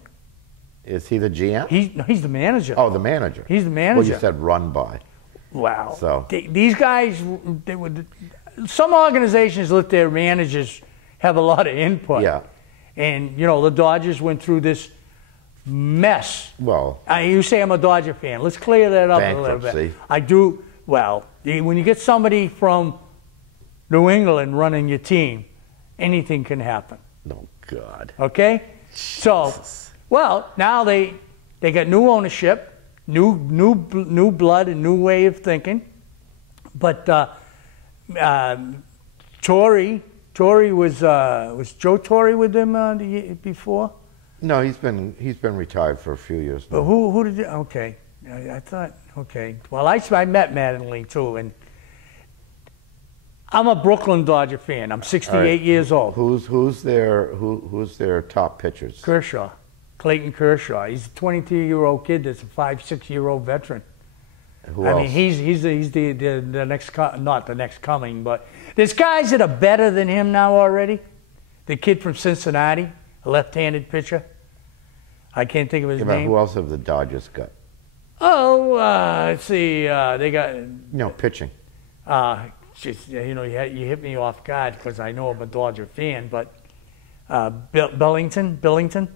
Is he the GM? He's the manager. Oh, the manager. He's the manager. Well, you said run by. Wow. So these guys, some organizations let their managers have a lot of input. Yeah. And, you know, the Dodgers went through this mess. Well. You say I'm a Dodger fan. Let's clear that up a little bit. I do. Well, when you get somebody from New England running your team, anything can happen. Oh, God. Okay? Jesus. So, now they got new ownership, new blood, and new way of thinking. But Torre was Joe Torre with them before? No, he's been retired for a few years now. But who did you? Okay, I thought okay. Well, I met Mattingly too, and I'm a Brooklyn Dodger fan. I'm 68 years old. Who's their top pitchers? Clayton Kershaw. He's a 22-year-old kid that's a 5-6-year-old veteran. Who I else? mean, he's the next not the next coming, but there's guys that are better than him now already. The kid from Cincinnati, a left-handed pitcher. I can't think of his name. Who else have the Dodgers got? Oh, let's see. They got Pitching. just you hit me off guard because I know I'm a Dodger fan, but Billington.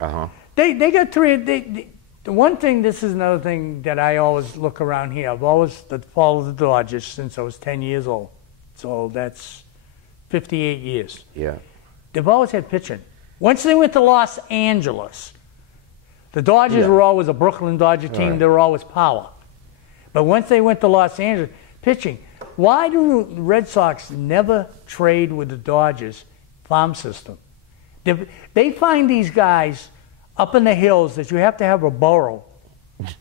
Uh-huh. They got three. The one thing, this is another thing that I always look around here. I've always followed the Dodgers since I was 10 years old. So that's 58 years. Yeah. They've always had pitching. Once they went to Los Angeles, the Dodgers were always a Brooklyn Dodger team. Right. They were always power. But once they went to Los Angeles, pitching. Why do the Red Sox never trade with the Dodgers farm system? They find these guys up in the hills that you have to have a burrow.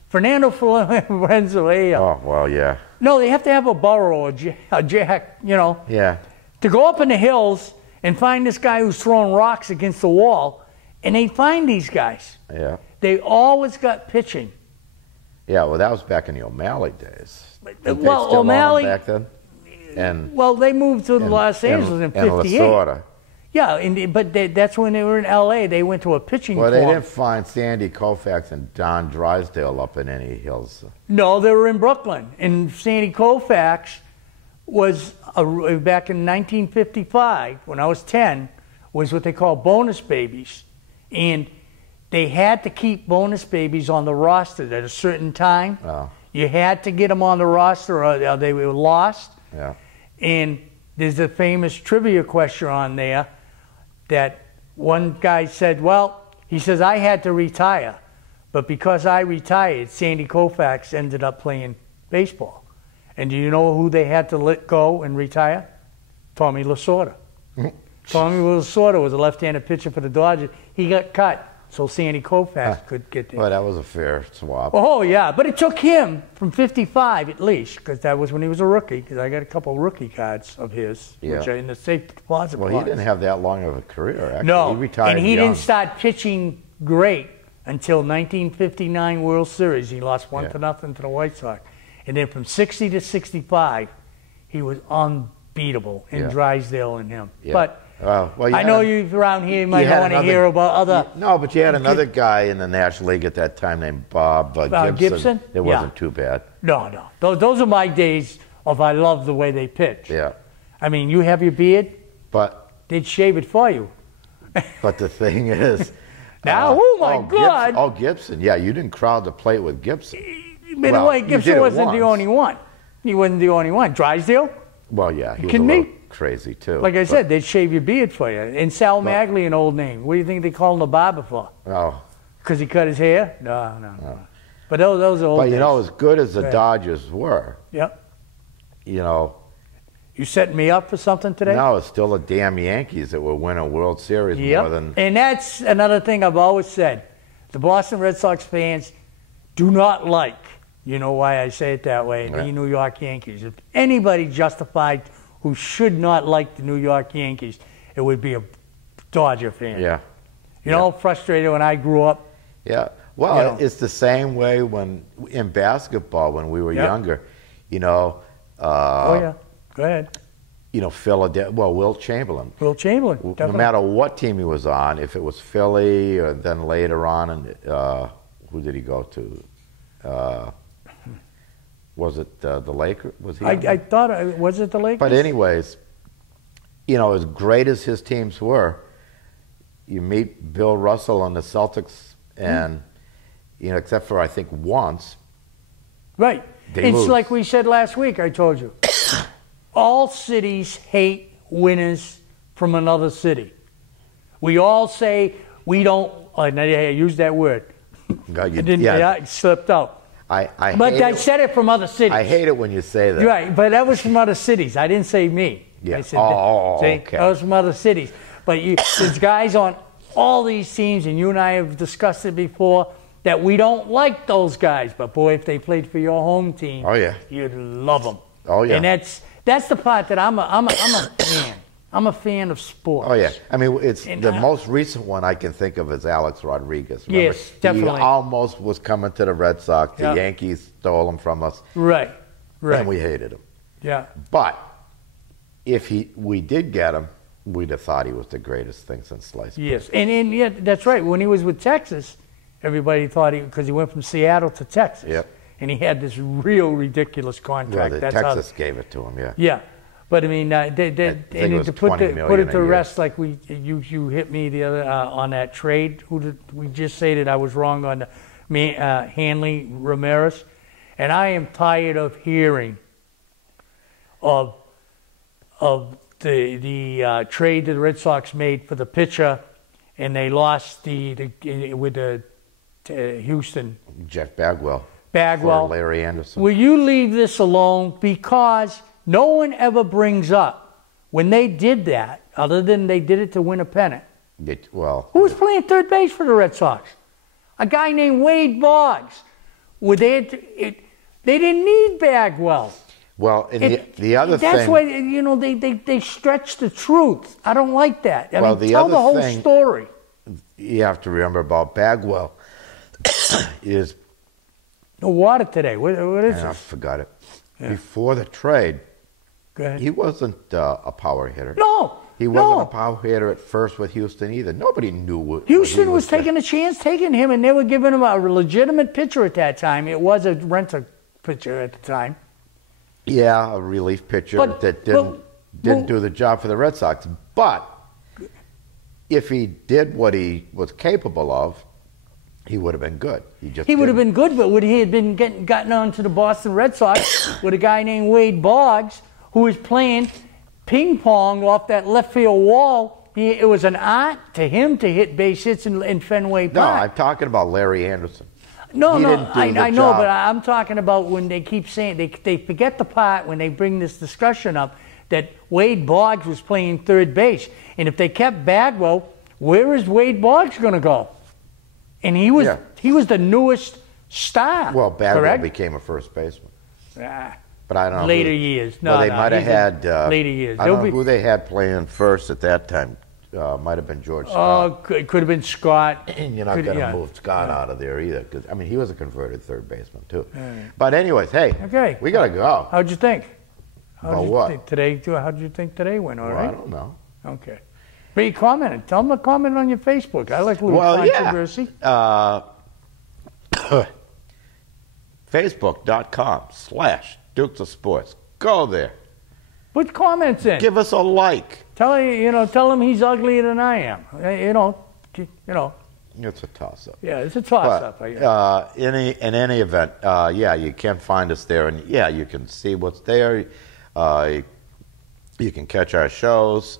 Fernando Valenzuela. Oh, well, yeah. No, they have to have a burrow, a jack, Yeah. to go up in the hills and find this guy who's throwing rocks against the wall, and they find these guys. Yeah. They always got pitching. Yeah, well, that was back in the O'Malley days. Didn't they Well, still own them O'Malley. back then? And Well, they moved to Los Angeles in '58. And Lasorda. Yeah, but that's when they were in L.A. They went to a pitching Well, they farm. didn't find Sandy Koufax and Don Drysdale up in any hills. No, they were in Brooklyn. And Sandy Koufax was, back in 1955, when I was 10, was what they call bonus babies. And they had to keep bonus babies on the roster at a certain time. Oh. You had to get them on the roster or they were lost. Yeah. And there's a famous trivia question on there that one guy said, he says, I had to retire. But because I retired, Sandy Koufax ended up playing baseball. And do you know who they had to let go and retire? Tommy Lasorda. Tommy Lasorda was a left-handed pitcher for the Dodgers. He got cut so Sandy Koufax could get there. Well, that was a fair swap. Oh, yeah, but it took him from 55 at least, because that was when he was a rookie, because I got a couple rookie cards of his, which are in the safe deposit Well, box. he didn't have that long of a career, actually. No, he retired and he young. didn't start pitching great until 1959 World Series. He lost 1-0 to the White Sox. And then from 60 to 65, he was unbeatable in Drysdale and him. Yeah. But well, I know you around here might want to hear about other... No, but you had another guy in the National League at that time named Bob Gibson. Gibson? It wasn't too bad. No. Those are my days of I love the way they pitch. Yeah. I mean, you have your beard, But they'd shave it for you. but the thing is... Now, oh my God. Gibson. Yeah, you didn't crowd the plate with Gibson. By the way, Gibson wasn't the only one. He wasn't the only one. Drysdale? Well, yeah, he was Kidding a little me? crazy, too. Like I said, they'd shave your beard for you. And Sal Magley, an old name. What do you think they call him the barber for? Oh. Because he cut his hair? No. But those are old But, days. as good as the Dodgers were, Yep. You setting me up for something today? No, it's still the damn Yankees that will win a World Series more than... And that's another thing I've always said. The Boston Red Sox fans do not like, you know why I say it that way, the New York Yankees. If anybody justified who should not like the New York Yankees, it would be a Dodger fan. Yeah. Frustrated when I grew up. Yeah. Well, it's the same way in basketball when we were younger. Oh, yeah. Go ahead. Philadelphia. Well, Wilt Chamberlain. Wilt Chamberlain. Definitely. No matter what team he was on, if it was Philly or then later on, and who did he go to? Was it the Lakers? Was he? I thought was it the Lakers? But anyways, as great as his teams were, you meet Bill Russell on the Celtics, and except for I think once. Right. It's lose. like we said last week. I told you. All cities hate winners from another city. We all say we don't. I used that word. It slipped out. I said it from other cities. I hate it when you say that. Right, but that was from other cities. I didn't say me. Yeah. I said okay. That was from other cities. But there's guys on all these teams, and you and I have discussed it before, that we don't like those guys. But boy, if they played for your home team, oh yeah, you'd love them. Oh yeah. And that's the part that I'm a fan. I'm a fan of sports. Oh, yeah. I mean, it's And the most recent one I can think of is Alex Rodriguez. Remember? Yes, definitely. He almost was coming to the Red Sox. The Yeah. Yankees stole him from us. Right. And we hated him. Yeah. But if we did get him, we'd have thought he was the greatest thing since sliced bread. Yes, and yeah, that's right. When he was with Texas, everybody thought because he went from Seattle to Texas. Yep. And he had this real ridiculous Well, contract. Texas gave it to him, yeah. Yeah, but I mean, think it was to put $20 it million to a year. rest, like you hit me the other on that trade. Who did we just say that I was wrong on Hanley Ramirez, and I am tired of hearing of the trade that the Red Sox made for the pitcher, and they lost with the Houston. Jeff Bagwell. Bagwell. For Larry Anderson. Will you leave this alone? Because no one ever brings up when they did that, other than they did it to win a pennant. Well, Who was playing third base for the Red Sox? A guy named Wade Boggs. They didn't need Bagwell. well, and the other thing. That's why they stretch the truth. I don't like that. I Well, mean, the tell other the whole thing- story. You have to remember about Bagwell is, No water today. What is and I this? forgot it. Before the trade, Go ahead. he wasn't a power hitter. No. He wasn't no. a power hitter at first with Houston either. Nobody knew what Houston what was he taking a chance, taking him, and they were giving him a legitimate pitcher at that time. It was a renter pitcher at the time. Yeah, a relief pitcher But- that but- didn't do the job for the Red Sox. But if he did what he was capable of, he would have been good. He would have been good, but would he have been gotten on to the Boston Red Sox with a guy named Wade Boggs, who was playing ping pong off that left field wall? It was an art to him to hit base hits in Fenway No, Park. I'm talking about Larry Anderson. No, He no, didn't do the I know, job. but I'm talking about when they keep saying they forget the part when they bring this discussion up that Wade Boggs was playing third base, and if they kept Bagwell, where is Wade Boggs going to go? And he was the newest star. Well, Bagwell correct? became a first baseman. Ah, But I don't know. later years. No, well, they no, might have he's in had. later years. I don't know who they had playing first at that time. Might have been George Scott. Oh, it could have been Scott. And you're not Could- going to yeah. move Scott out of there either. Because, I mean, he was a converted third baseman, too. But anyways, hey, Okay. we got to go. How'd you think? About what? How'd you think today went? All Well, right. I don't know. Okay. But you commented. Tell them to comment on your Facebook. I like a little Well, controversy. Facebook.com/Dukes of Sports. Go there. Put comments in. Give us a like. Tell him he's uglier than I am. It's a toss-up. Yeah, it's a toss-up. But in any event, you can find us there, and you can see what's there. You can catch our shows.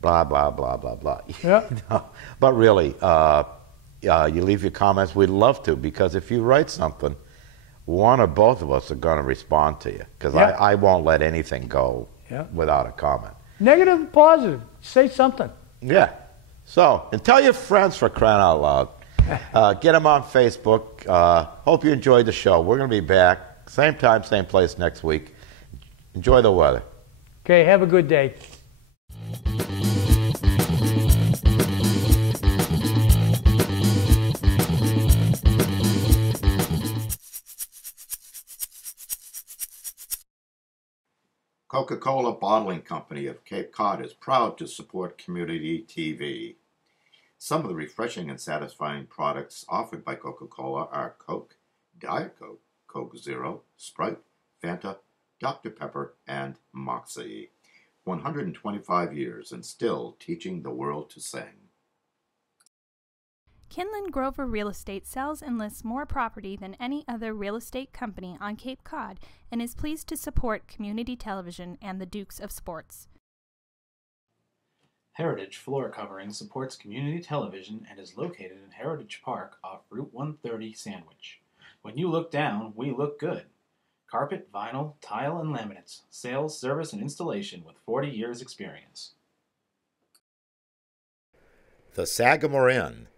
Blah blah blah blah blah. Yeah. No, but really, you leave your comments. We'd love to, because if you write something, one or both of us are going to respond to you, because I won't let anything go without a comment. Negative, positive. Say something. Yeah. So, and tell your friends, for crying out loud. Get them on Facebook. Hope you enjoyed the show. We're going to be back, same time, same place next week. Enjoy the weather. Okay, have a good day. Coca-Cola Bottling Company of Cape Cod is proud to support Community TV. Some of the refreshing and satisfying products offered by Coca-Cola are Coke, Diet Coke, Coke Zero, Sprite, Fanta, Dr. Pepper, and Moxie. 125 years and still teaching the world to sing. Kinlan Grover Real Estate sells and lists more property than any other real estate company on Cape Cod and is pleased to support community television and the Dukes of Sports. Heritage Floor Covering supports community television and is located in Heritage Park off Route 130 Sandwich. When you look down, we look good. Carpet, vinyl, tile, and laminates. Sales, service, and installation with 40 years experience. The Sagamore Inn,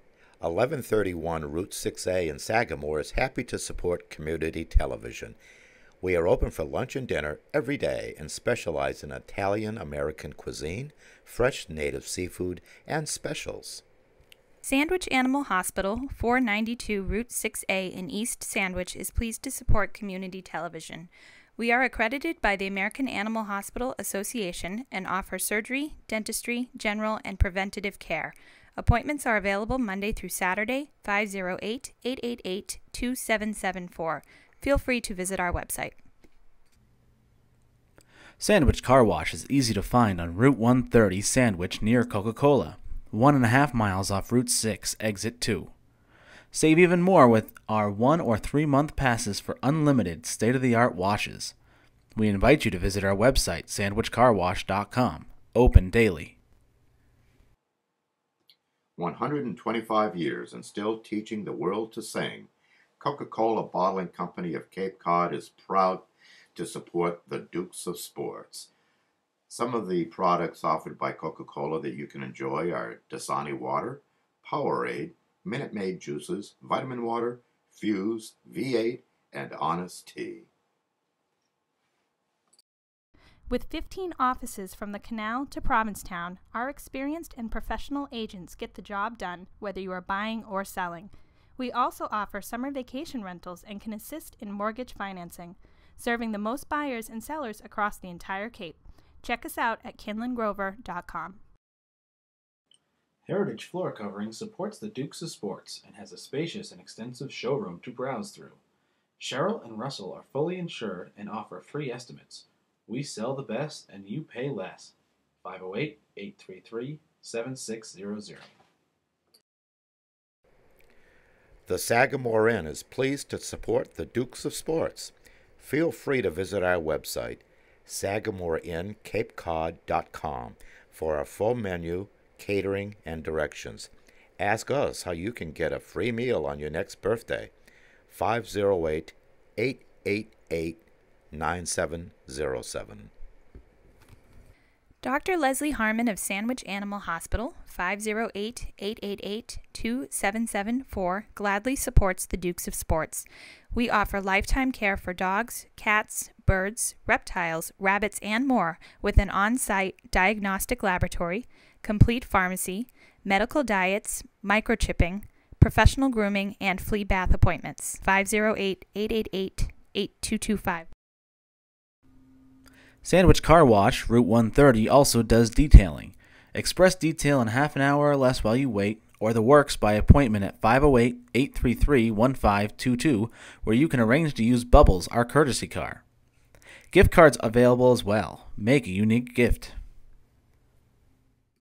1131 Route 6A in Sagamore, is happy to support community television. We are open for lunch and dinner every day and specialize in Italian-American cuisine, fresh native seafood, and specials. Sandwich Animal Hospital, 492 Route 6A in East Sandwich is pleased to support community television. We are accredited by the American Animal Hospital Association and offer surgery, dentistry, general, and preventative care. Appointments are available Monday through Saturday, 508-888-2774. Feel free to visit our website. Sandwich Car Wash is easy to find on Route 130 Sandwich near Coca-Cola, 1.5 miles off Route 6, Exit 2. Save even more with our 1 or 3 month passes for unlimited state-of-the-art washes. We invite you to visit our website, sandwichcarwash.com, open daily. 125 years and still teaching the world to sing, Coca-Cola Bottling Company of Cape Cod is proud to support the Dukes of Sports. Some of the products offered by Coca-Cola that you can enjoy are Dasani Water, Powerade, Minute Maid Juices, Vitamin Water, Fuse, V8, and Honest Tea. With 15 offices from the Canal to Provincetown, our experienced and professional agents get the job done whether you are buying or selling. We also offer summer vacation rentals and can assist in mortgage financing, serving the most buyers and sellers across the entire Cape. Check us out at kinlandgrover.com. Heritage Floor Covering supports the Dukes of Sports and has a spacious and extensive showroom to browse through. Cheryl and Russell are fully insured and offer free estimates. We sell the best and you pay less. 508-833-7600. The Sagamore Inn is pleased to support the Dukes of Sports. Feel free to visit our website, sagamoreincapecod.com, for our full menu, catering, and directions. Ask us how you can get a free meal on your next birthday. 508-888-9707. Dr. Leslie Harmon of Sandwich Animal Hospital, 508-888-2774, gladly supports the Dukes of Sports. We offer lifetime care for dogs, cats, birds, reptiles, rabbits, and more with an on-site diagnostic laboratory, complete pharmacy, medical diets, microchipping, professional grooming, and flea bath appointments. 508-888-8225. Sandwich Car Wash, Route 130, also does detailing. Express detail in half an hour or less while you wait, or the works by appointment at 508-833-1522, where you can arrange to use Bubbles, our courtesy car. Gift cards available as well. Make a unique gift.